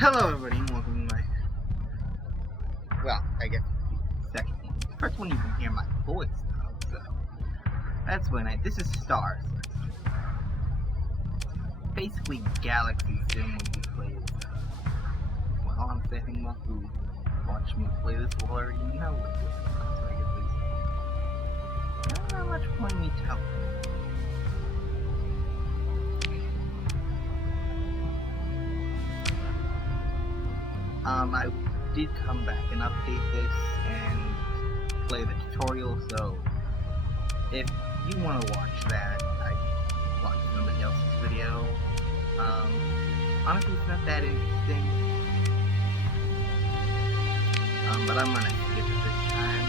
Hello everybody and welcome to my, well, I guess second one. First one you can hear my voice though, so that's when this is Stars. Basically Galaxy Sim when you play it. Well, I'm thinking most who watch me play this will already know what this is, so I guess there's not much point in me telling. I did come back and update this and play the tutorial, so if you want to watch that, I watched somebody else's video. Honestly, it's not that interesting, but I'm gonna skip it this time.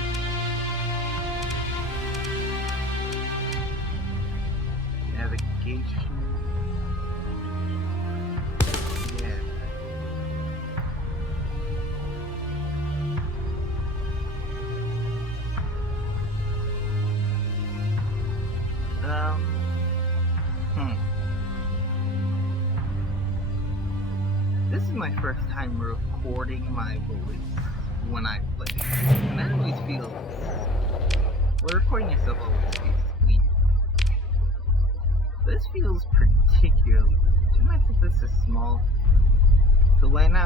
Navigation. This is my first time recording my voice when I play, and that always feels, well, recording yourself always feels weird. This feels particularly weird. Didn't I think this is small? Too late now?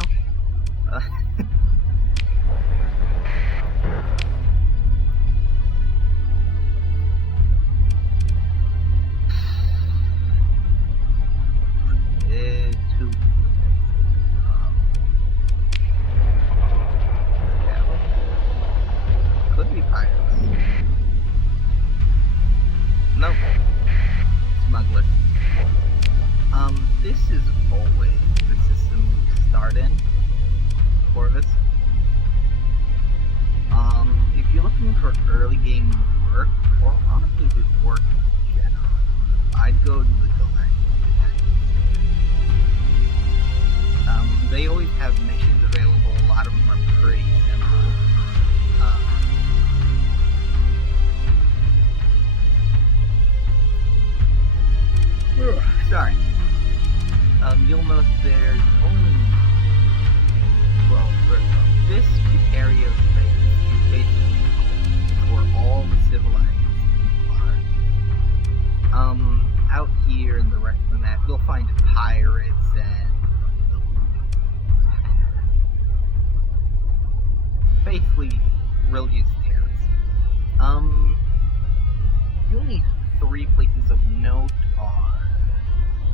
Could be pirates. Nope. Smuggler. This is always the system we start in for this. If you're looking for early game work, or honestly just work in general, I'd go to the Galactic. They always have missions available. A lot of them are pretty simple. Sorry. You'll notice there's only, well, first off, this area of space is basically where all the civilized people are. Out here and the rest of the map, you'll find pirates and basically religious terrorists. The only three places of note are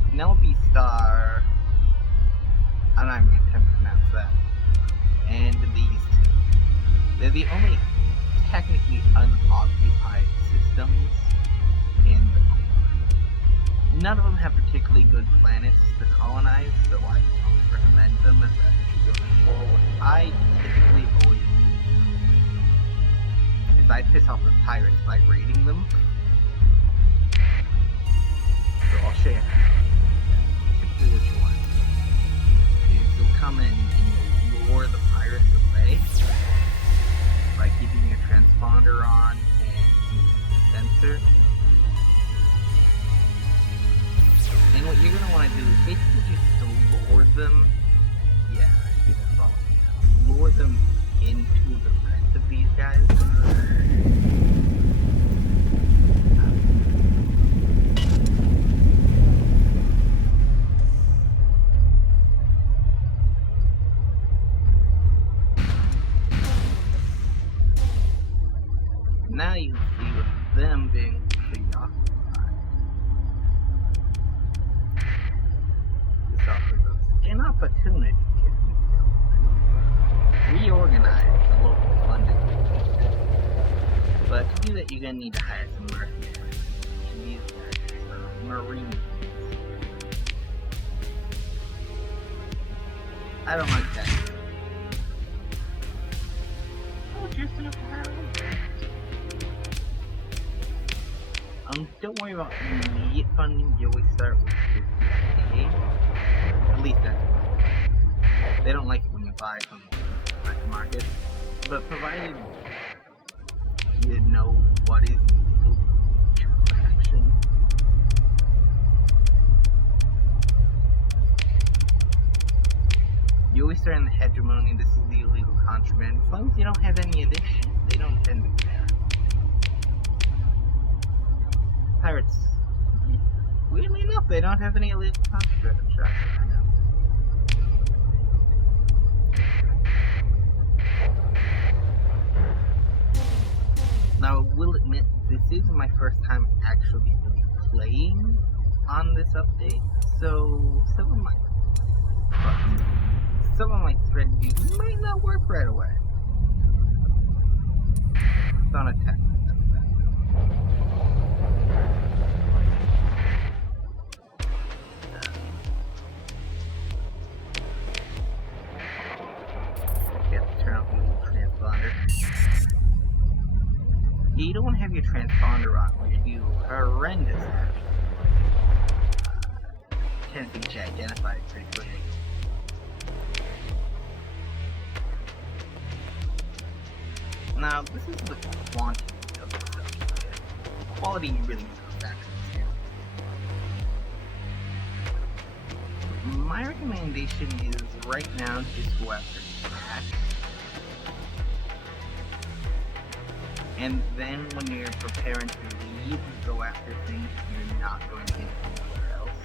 Penelope Star, I'm not even going to attempt to pronounce that, and these two. They're the only technically unoccupied systems in the core. None of them have particularly good planets to colonize, so I don't recommend them as that's what you're going for. What I typically always do is I piss off the pirates by raiding them. So I'll show you typically what you want to do is you'll come in and you'll lure the pirates away by keeping your transponder on and using the sensor. And what you're going to want to do is basically just to lure them, yeah, you can follow me now, lure them into the rest of these guys. Now you can see with them being preoccupied. This offers us an opportunity, if you will, to reorganize the local funding. But to do that, you're going to need to hire some mercenaries. And these guys are Marines. I don't like that. Oh, just enough to hire them. Don't worry about immediate funding, you always start with 50K. At least that. They don't like it when you buy from the black market. But provided you know what is legal transaction, You always start in the hegemony, this is the illegal contraband. As long as you don't have any of this shit, they don't tend to care. Pirates, weirdly enough, they don't have any illegal contraband. I know. Now, I will admit, this is my first time actually really playing on this update, so some of my strategies might not work right away. It's on attack. Turn off the little transponder. Yeah, you don't want to have your transponder on where you do horrendous action. Tends to get you identified pretty quickly. Now, this is the quantity of the stuff you get. Quality you really need to factor in here. My recommendation is right now just go after cash. And then when you're preparing to leave, go after things you're not going to get anywhere else.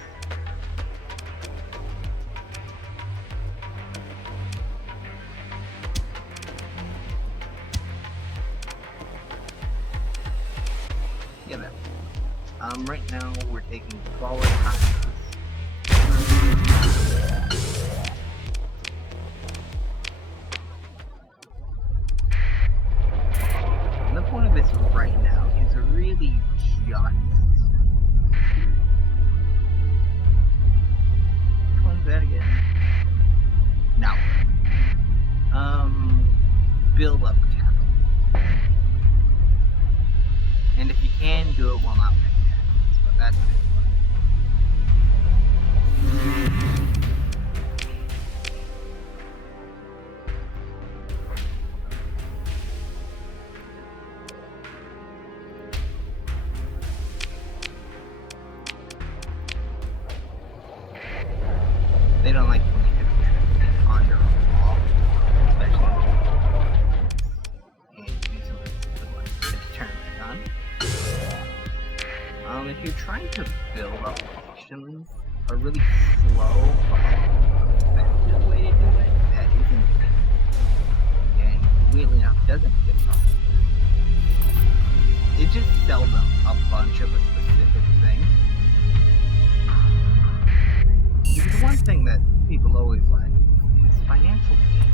Yeah, that. Right now we're taking forward passes. The point of this right now is really just... Which one's that again? Now. Build up capital. And if you can, do it while not paying taxes, but that's it. They don't like when you have to under a wall, especially and do something like this turn back on. If you're trying to build up nations, a really slow but effective way to do it, that isn't good. And weirdly enough, doesn't fit well. It just sells them a bunch of a specific thing. The one thing that people always like is financial gains.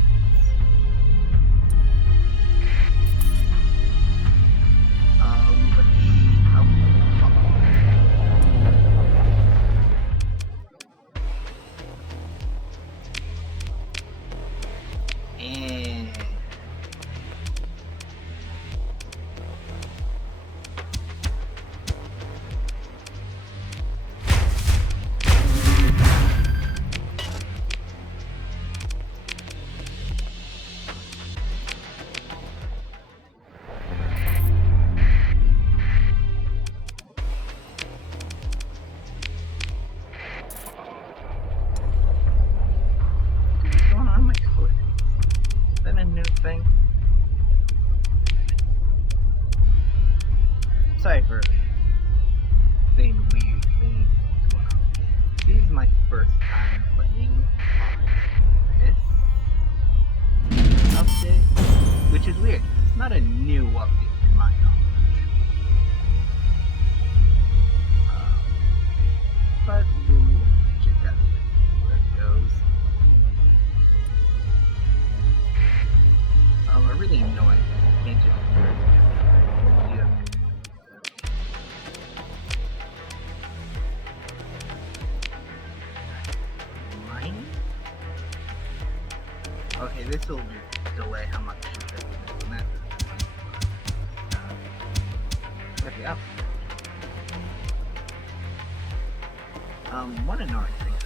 Thing. Sorry for saying weird things going on. This is my first time playing this update, which is weird. It's not a new update to my knowledge. But we'll check out where it goes. Really annoying. Can't just mining? Okay, this will delay how much you can do that. Yeah. One annoying thing is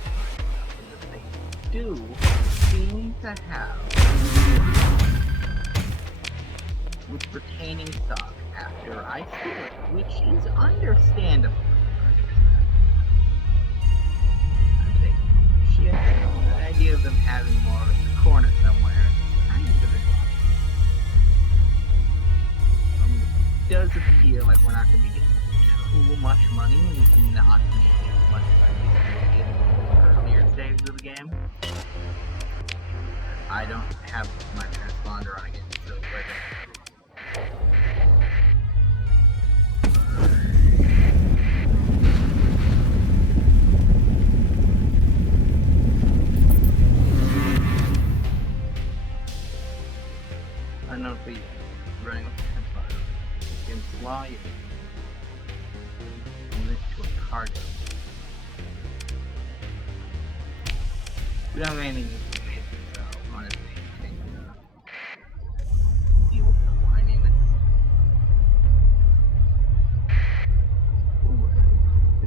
that they do seem to have with retaining stock after I steal it, which is understandable. I'm taking shit. The idea of them having more of game. I don't have my transponder on again, so whether I don't know if we running with the transponder against fly it to a cargo. We don't have anything to make, so honestly, I think deal with the whininess. Ooh,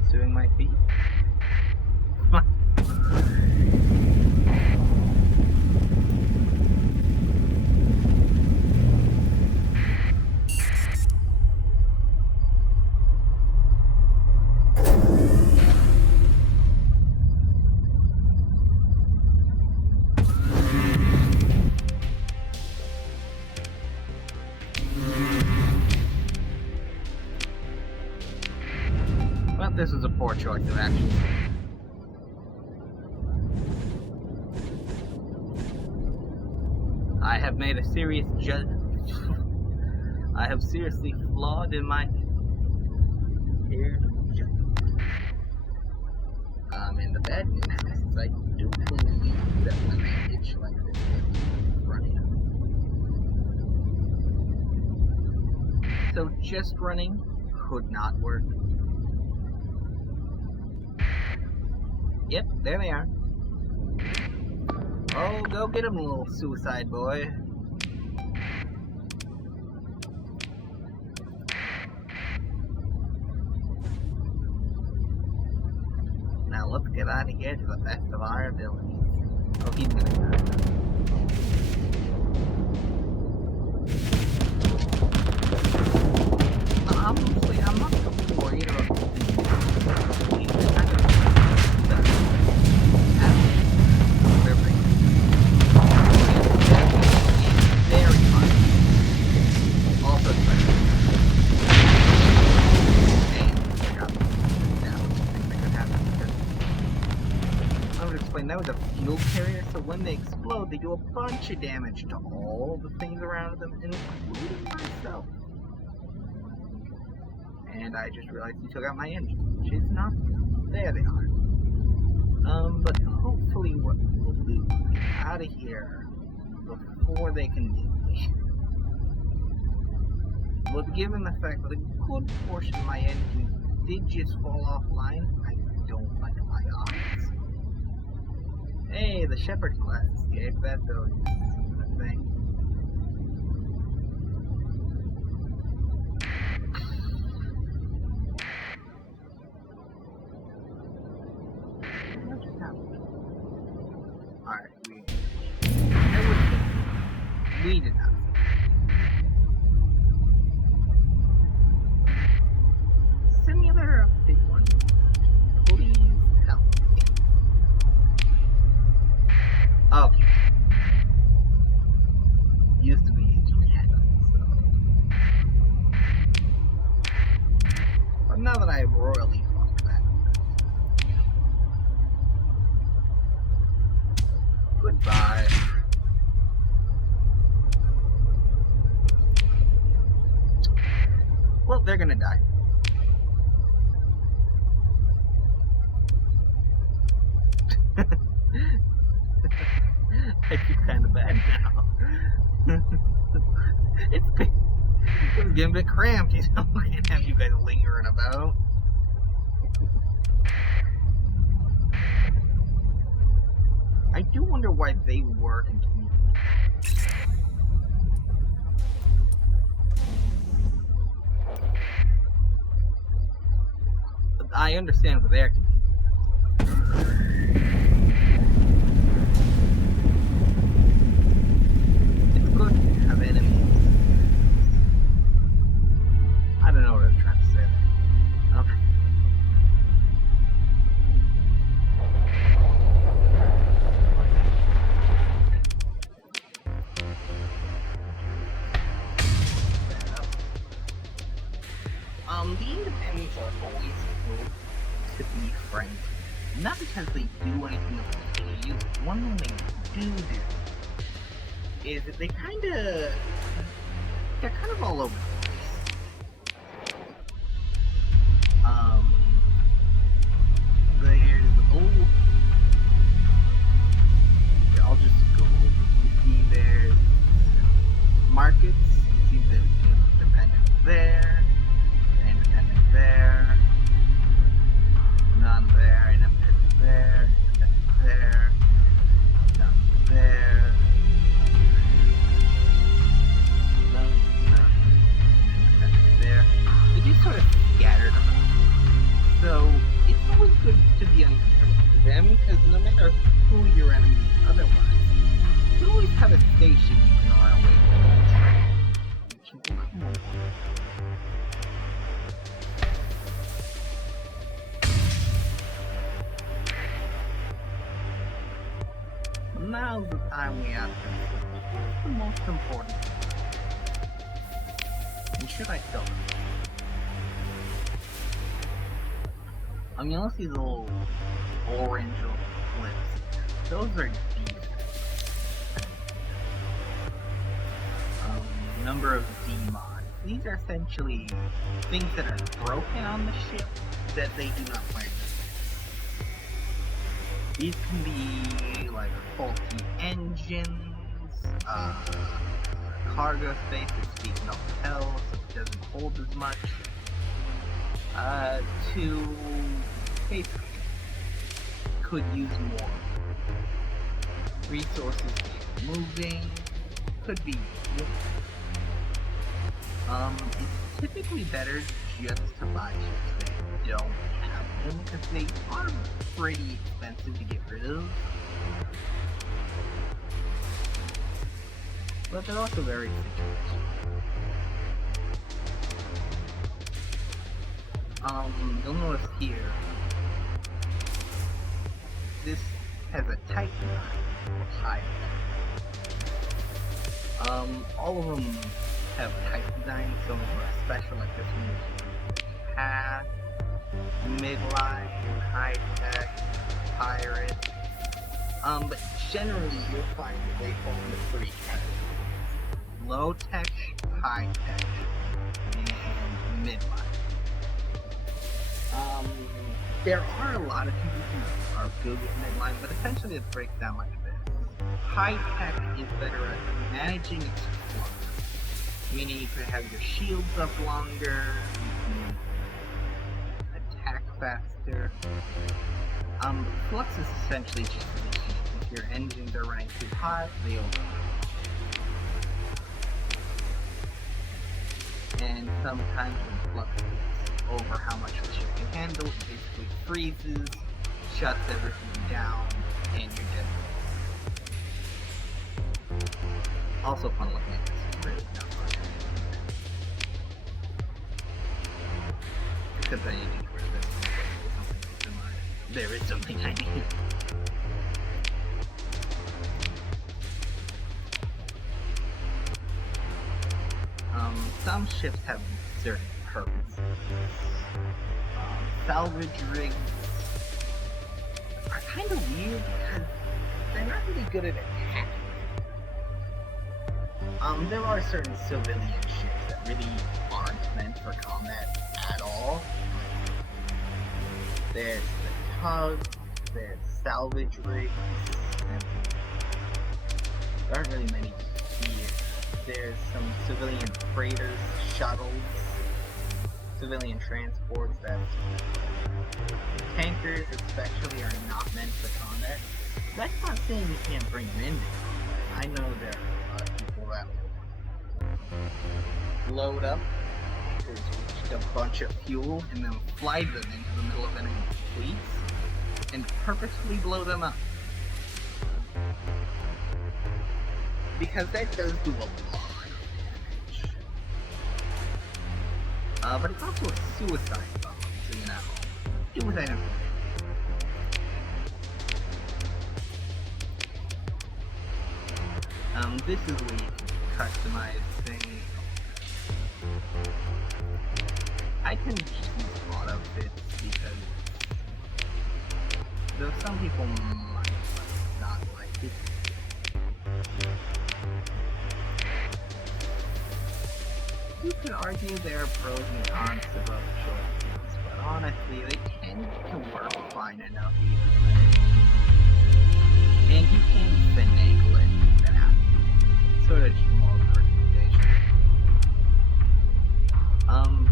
pursuing my feet. Well, this is a poor choice of action. I have made a serious I have seriously flawed in my judgment. And the bad news is I do believe that when I itch like this, it's running. So just running could not work. Yep, there they are. Oh, go get him, little suicide boy. Now let's get out of here to the best of our abilities. Oh, he's gonna die. Honestly, I'm not so worried about these. They're kind of very fun. Also expensive. I would explain that with a fuel carrier, so when they explode, they do a bunch of damage to all the things around them, including myself. And I just realized he took out my engine, which is not. There they are. But hopefully what we'll do is get out of here before they can get me. But given the fact that a good portion of my engine did just fall offline, I don't like my odds. Hey, the Shepherd class escaped. That's always a thing. What just happened? Alright, we did not. Simulator update 1. Please help me. Okay. Used to be HDN, so. But now that I have royally fucked that. Goodbye. Well, they're gonna die. I feel kind of bad now. It's getting a bit cramped, you know. I can't have you guys lingering about. I do wonder why they were continuing. I understand where they're continuing. It's good to have enemies. I don't know what I'm trying to say there. Okay. The independents are always good to be friends. Not because they really do anything particularly useful. One thing they do is that they're kind of all over the place. I'll just go over. You see there's markets, you see the independent there, independent there, none there, independent there, independent there, none there, none, independent there. They're just sort of scattered about. So it's always good to be on them, because no matter who your enemy is otherwise, you always have a station you can run away with. Now's the time we ask ourselves, what's the most important thing? And should I sell them? You'll see the little orange little clips. Those are defects. Number of D-mods. These are essentially things that are broken on the ship that they do not plan to fix. These can be like faulty engines, cargo space is speaking of hell, so it doesn't hold as much. To basically could use more resources moving, could be it's typically better just to buy ships that don't have them, because they are pretty expensive to get rid of, but they're also very situational. You'll notice here, this has a tight design, all of them have tight design, some of them are special, like this one is path, midline, high-tech, pirate, but generally you'll find that they fall into three categories: low-tech, high-tech, and midline. There are a lot of people who are good with midline, but essentially it breaks down like this. High tech is better at managing its flux, meaning you can have your shields up longer, you can attack faster. Flux is essentially just the heat. If your engines are running too hot, they overheat. And sometimes when flux gets over how much the ship can handle, it basically freezes, shuts everything down, and you're dead. Also fun looking at this, it's really not fun. Except I need to get rid of this. There is something I need. Some ships have certain purposes. Salvage rigs are kind of weird because they're not really good at attacking. There are certain civilian ships that really aren't meant for combat at all. There's the tugs, there's salvage rigs, and there aren't really many here. There's some civilian freighters, shuttles, civilian transports that tankers especially are not meant for combat. That's not saying you can't bring them in. I know there are a lot of people that will load up tankers with a bunch of fuel and then fly them into the middle of enemy fleets and purposefully blow them up. Because that does do a lot of damage. But it's also a suicide bomb, so you know, do with that information. This is where you can customize things. I can just use auto fits because Though some people might not like it. You could argue there are pros and cons to both choices, but honestly, they tend to work fine enough either way. And you can finagle it that. Sort of just more of a recommendation.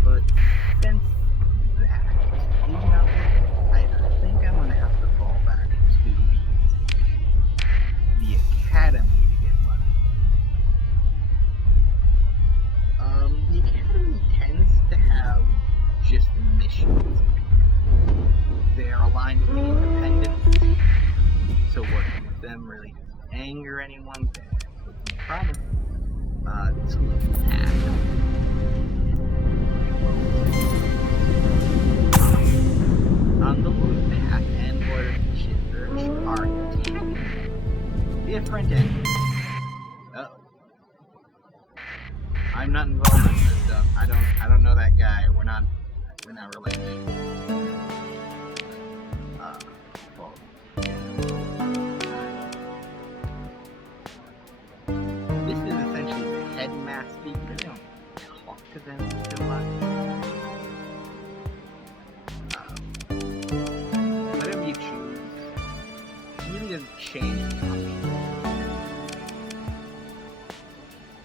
But since that is not working, I think I'm gonna have to fall back to the academy to get money. The academy tends to have just missions. They're aligned with the independents, so working with them really doesn't anger anyone. That's no problem. It's a little path. The loot path and border search are technically different entities. Uh-oh. I'm not involved in this stuff. I don't know that guy. We're not related. Well, this is essentially the headmaster. You really don't talk to them too much. Whatever you choose, it really doesn't change the copy.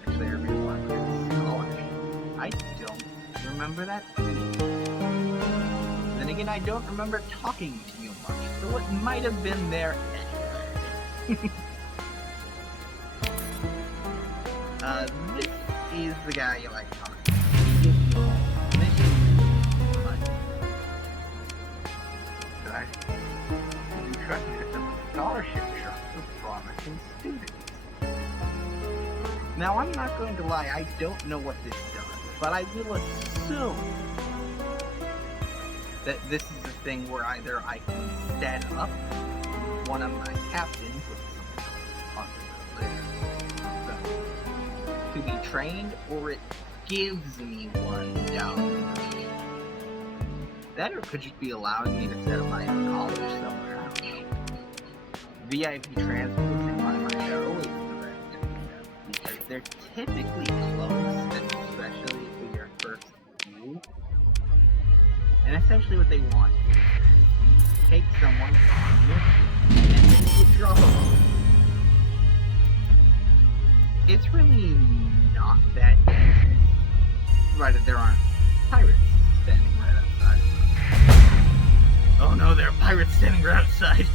Actually, I really want to get scholarship. I don't remember that. Then again, I don't remember talking to you much, so it might have been there anyway. This is the guy you like talking to. You trust yourself a scholarship trust with promising students. Now, I'm not going to lie, I don't know what this does, but I will assume that this is a thing where either I can stand up one of my captains, which is something I'll talk about later, to be trained, or it gives me one down the road. That or it could just be allowing me to set up my own college somewhere else. VIP transports in one of my are always the best because they're typically close, especially for your first few. And essentially what they want is to take someone on your ship and then withdraw them. It's really not that dangerous, provided there aren't pirates standing right outside. Oh no, there are pirates standing right outside.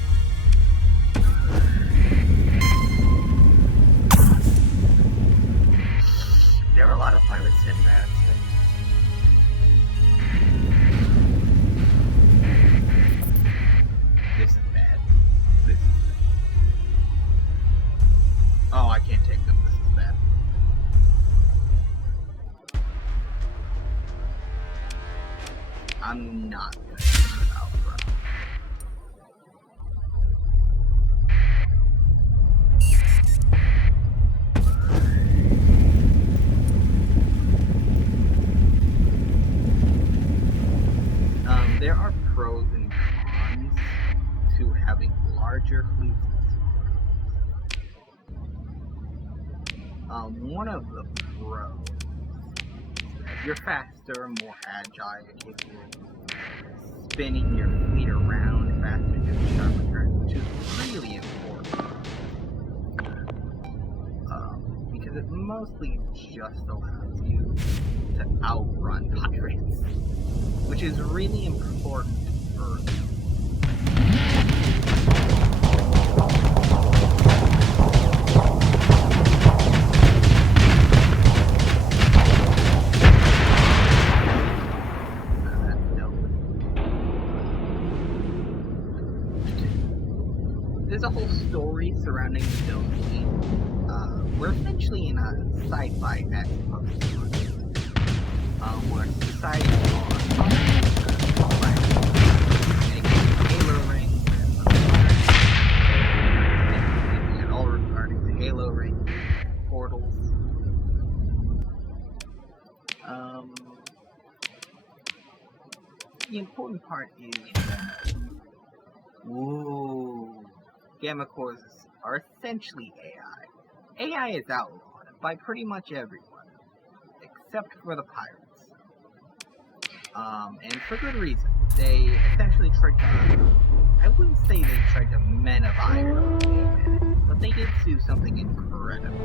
There are a lot of pirates standing right outside. This is bad. This is bad. Oh, I can't take them. This is bad. I'm not gonna take them out, bro. There are pros and cons to having larger fleets. One of the pros is that you're faster, more agile, you're capable of spinning your fleet around faster than sharp turns, which is really important. Because it mostly just allows you to outrun pirates, which is really important for there's a whole story surrounding the Dome Fleet. We're essentially in a sci-fi post where society is Halo rings and all regarding the Halo ring portals. The important part is that Ooh. Gamma cores are essentially AI. AI is outlawed by pretty much everyone, except for the pirates. And for good reason. They essentially tried to... I wouldn't say they tried to menify it, but they did do something incredible.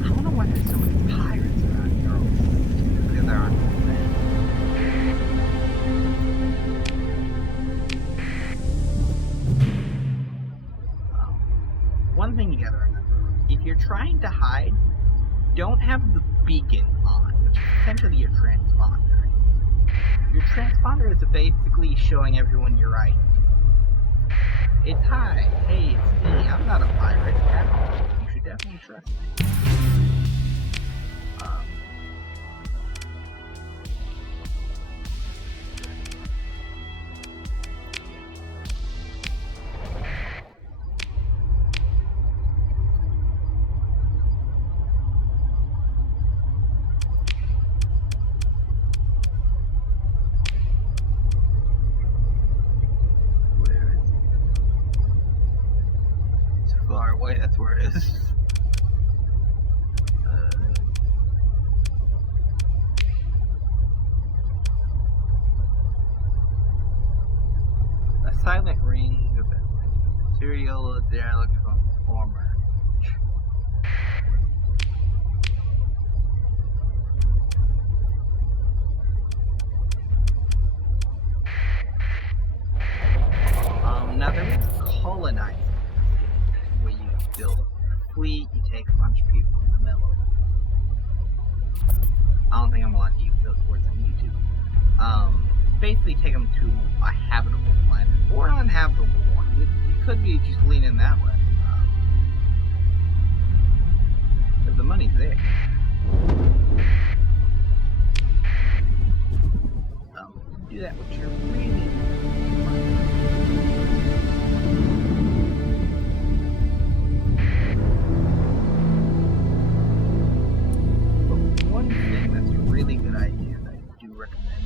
I don't know why there's so many pirates around here. Because there aren't men. One thing you gotta remember, if you're trying to hide, don't have the beacon on, which is essentially your transponder. Your transponder is basically showing everyone your ID. It's hi, hey, it's me, I'm not a pirate at all. You should definitely trust me. Away, that's where it is. A silent ring of material derelict from former. Now there is colonizing. Build a fleet, you take a bunch of people in the middle. I don't think I'm allowed to use those words on YouTube. Basically take them to a habitable planet, or an uninhabitable one. You could be just leaning that way. But the money's there. Do that with your really really good idea that I do recommend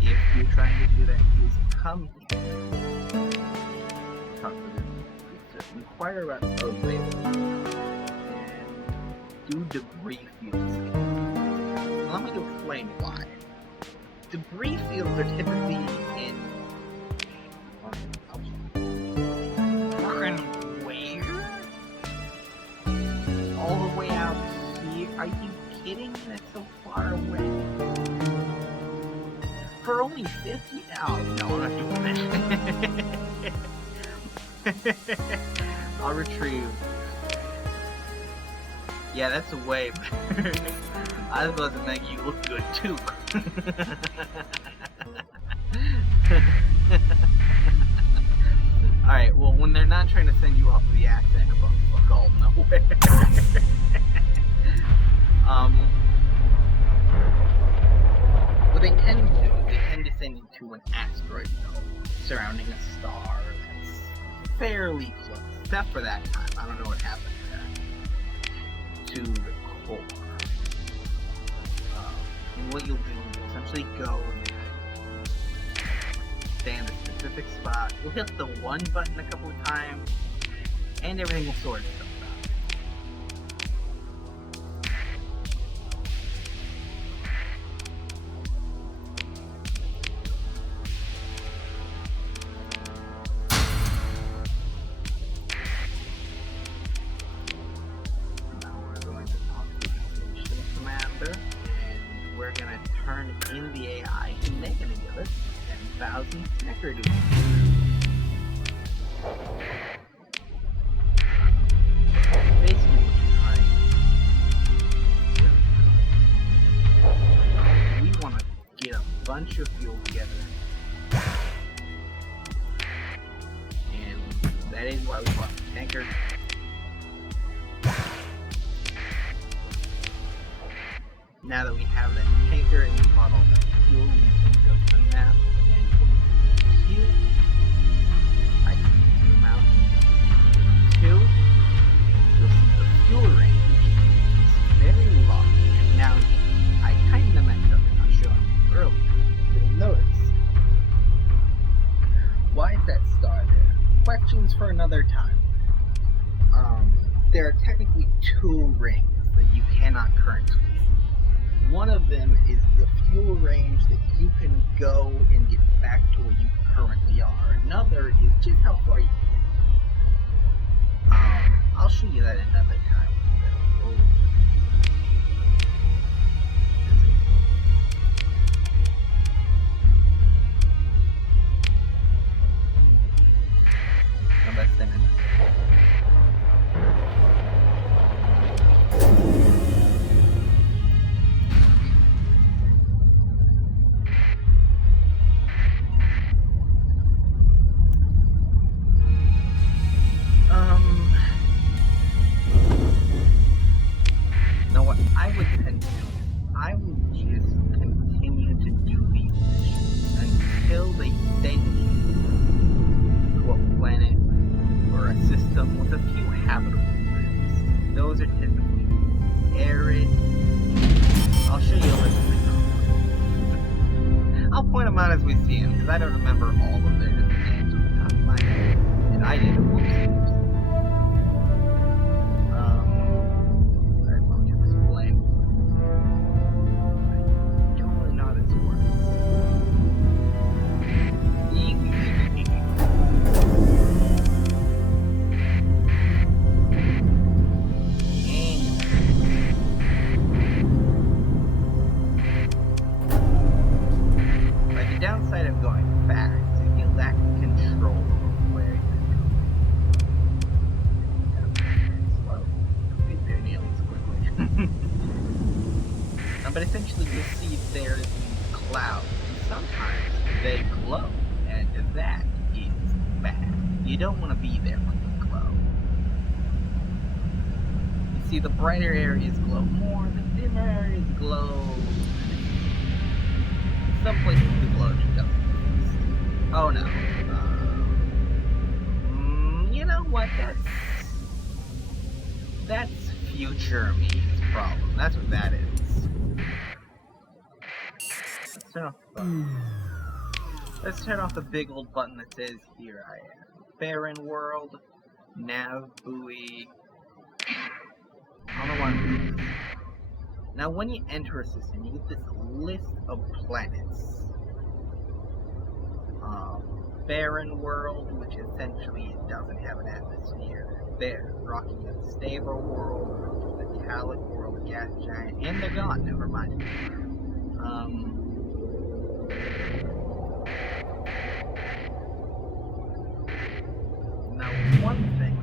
you do if you're trying to do that is come here. Talk to them. Inquire about available and do debris field scanning. Allow me to explain why. Debris fields are typically in where? All the way out here. Are you kidding? That's so far away. For only 50? Oh, no, I'm not doing that. I'll retrieve. Yeah, that's way better. I was about to make you look good, too. Alright, well, when they're not trying to send you off to the accent of fuck all nowhere. What they tend to do is they tend to send you to an asteroid belt surrounding a star that's fairly close. Except for that time. I don't know what happened there. To the core. And what you'll do is you'll essentially go and stay in a specific spot. You'll hit the one button a couple of times, and everything will sort itself out. In the AI, and they're gonna give us 10,000 snickerdoodles. Basically, what you're trying to do, we want to get a bunch of fuel together, and that is why we bought the tanker. Now that we have that tanker and we bought all that fuel, we can go to the map and go to Q. I can zoom out and 2. You'll see the fuel range is very large. Now, I kinda messed up in notice. Why is that star there? Questions for another time. There are technically two rings that you cannot currently see. One of them is the fuel range that you can go and get back to where you currently are. Another is just how far you can get. I'll show you that another time. I'm about to send a message. You know what I would tend to do? I would just continue to do these missions until they send you to a planet or a system with a few habitable planets. Those are typically arid. I'll show you a list of them. I'll point them out as we see them, because I don't remember all of their different names off the top of my head. And I did. Whoopsie. I'm going to explain. I don't really know how this works. Downside of going fast is you lack control of where you're going. Slow. Don't get nearly as quickly. But essentially you'll see there's these clouds, and sometimes they glow, and that is bad. You don't want to be there when they glow. You see, the brighter areas glow more, the dimmer areas glow. Some places the glow just doesn't exist. Oh no. You know what? That's future me's problem. That's what that is. Let's turn off the big old button that says "Here I am." Barren world, nav buoy. I don't know what. Now, when you enter a system, you get this list of planets. Barren world, which essentially doesn't have an atmosphere. Rocky unstable world, metallic world, gas giant, and they're gone. Never mind. Now, one thing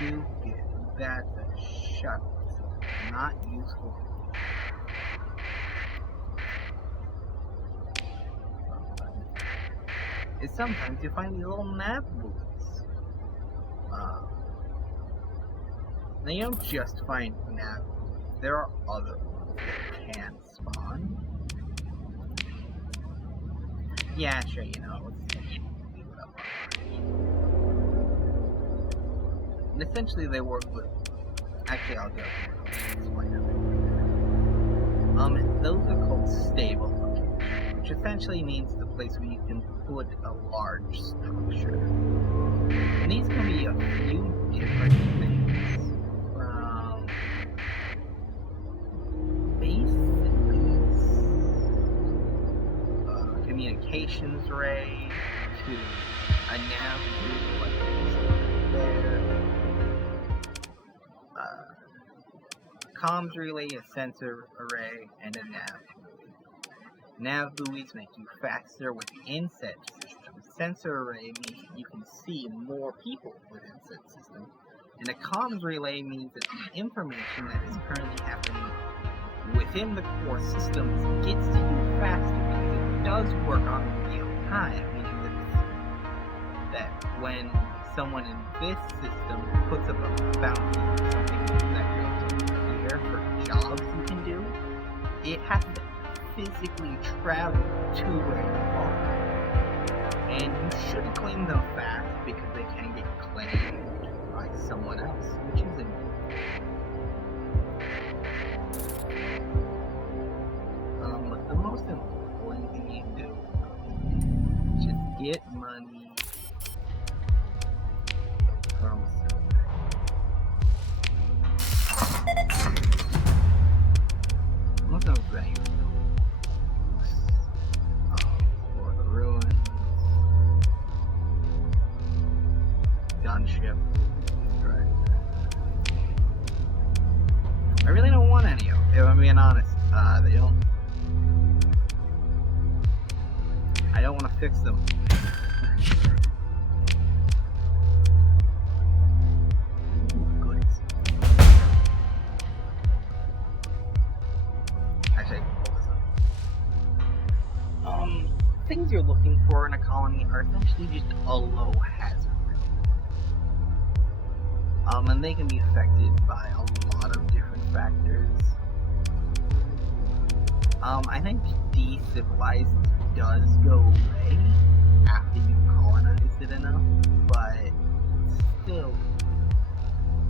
you do get that's a shuttle. Not useful. Is sometimes you find these little nav buoys. Now you don't just find nav buoys. There are other ones that can spawn. Yeah, sure, you know. Leave it up. And essentially they work with. Actually, I'll go explain everything. Those are called stable locations, which essentially means the place where you can put a large structure. And these can be a few different things. From basically communications ray to a nav buoy like this there. Comms relay, a sensor array, and a nav buoy. Nav buoys make you faster within said system. Sensor array means you can see more people within said system. And a comms relay means that the information that is currently happening within the core systems gets to you faster because it does work on real time, meaning that when someone in this system puts up a bounty or something that goes here for jobs you can do, it has to physically travel to where you are. And you should claim them fast because they can get claimed by someone else, which is the most important thing you do Get money. What's up with that? For the ruins. Gunship. Right. I really don't want any of them, if I'm being honest. They don't. I don't want to fix them. Actually, pull this up. Things you're looking for in a colony are essentially just a low hazard. And they can be affected by a lot of different factors. I think decivilized does go away after you colonize it enough, but still,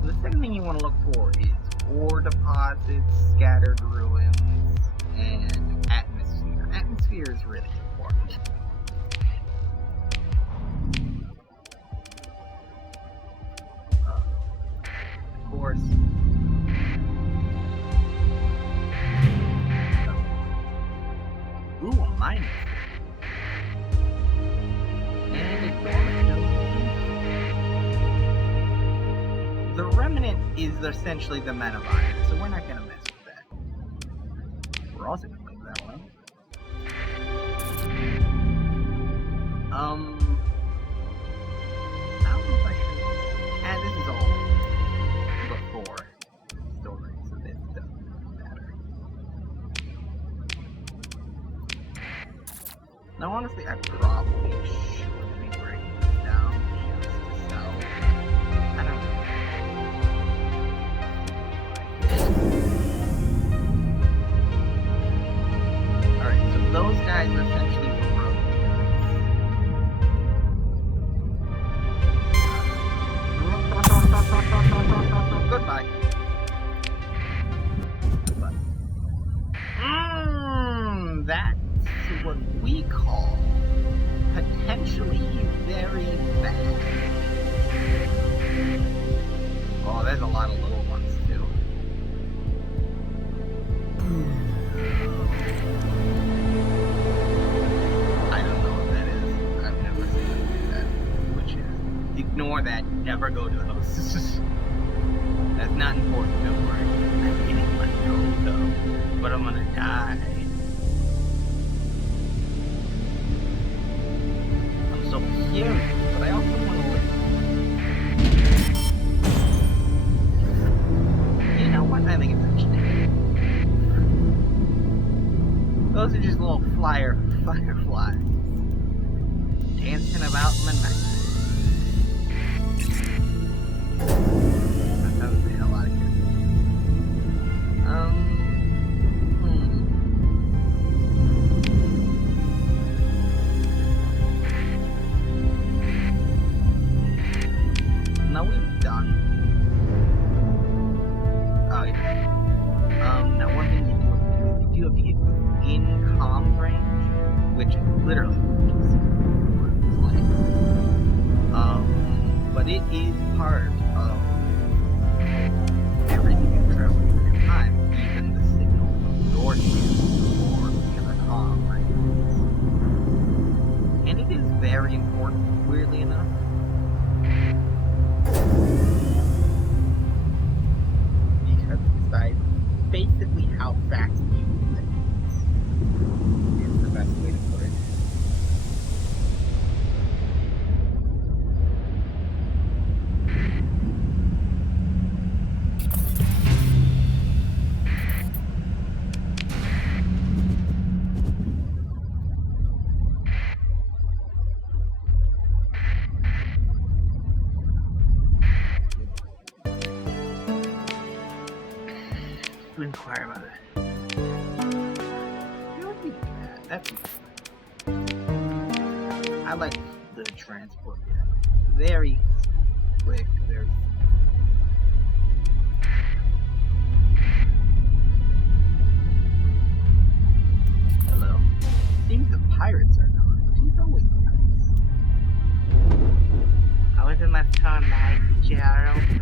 the second thing you want to look for is ore deposits, scattered ruins, and atmosphere. Atmosphere is really important. Of course. Ooh, a mining. And a dormant domain. The remnant is essentially the men of iron, so we're not gonna mess with that. We're also gonna leave that one. Now the question. And this is all before story, so this doesn't matter. Now, honestly, I probably should be breaking this down just to sell. I don't know. Alright, so those guys are essentially the road guys. Goodbye. That's what we call potentially very bad. Oh, there's a lot of little ones too. I don't know what that is. I've never seen them do that. Which is, ignore that. Never go to those. That's not important. Don't worry. I'm getting my nose though, but I'm gonna die. So curious, but I also want to live. You know what? I think it's interesting. Those are just little fireflies dancing about in the night. That would be a lot of good. Now we've done. Oh yeah. Now one thing you do have to get within comms range, which literally just like. But it is part of everything you're traveling through time, even the signal from your ship or the comm ranges. And it is very important, weirdly enough. Because it decides basically how fast you move things is the best way to put it. To inquire about it. You don't need that. That's I like the transport. Yeah. Very quick. Very. Hello. Seems the pirates are gone, which is always nice. tonight, Gerald.